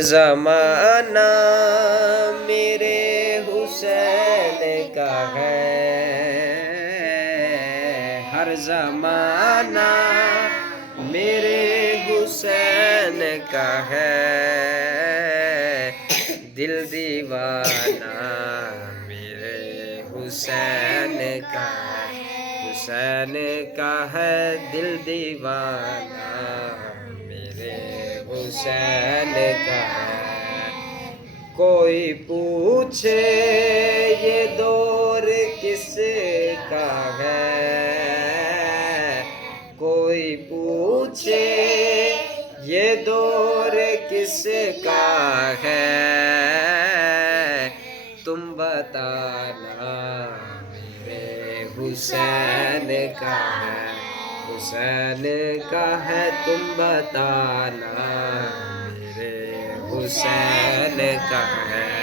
زمانہ میرے حسین کا ہے، ہر زمانہ میرے حسین کا ہے، دل دیوانہ میرے حسین کا ہے، حسین کا ہے دل دیوانہ میرے حسین کا ہے۔ کوئی پوچھے یہ دور کس کا ہے، کوئی پوچھے یہ دور کس کا ہے، تم بتانا میرے حسین کا ہے، حسین کا ہے تم بتانا میرے حسین کا ہے۔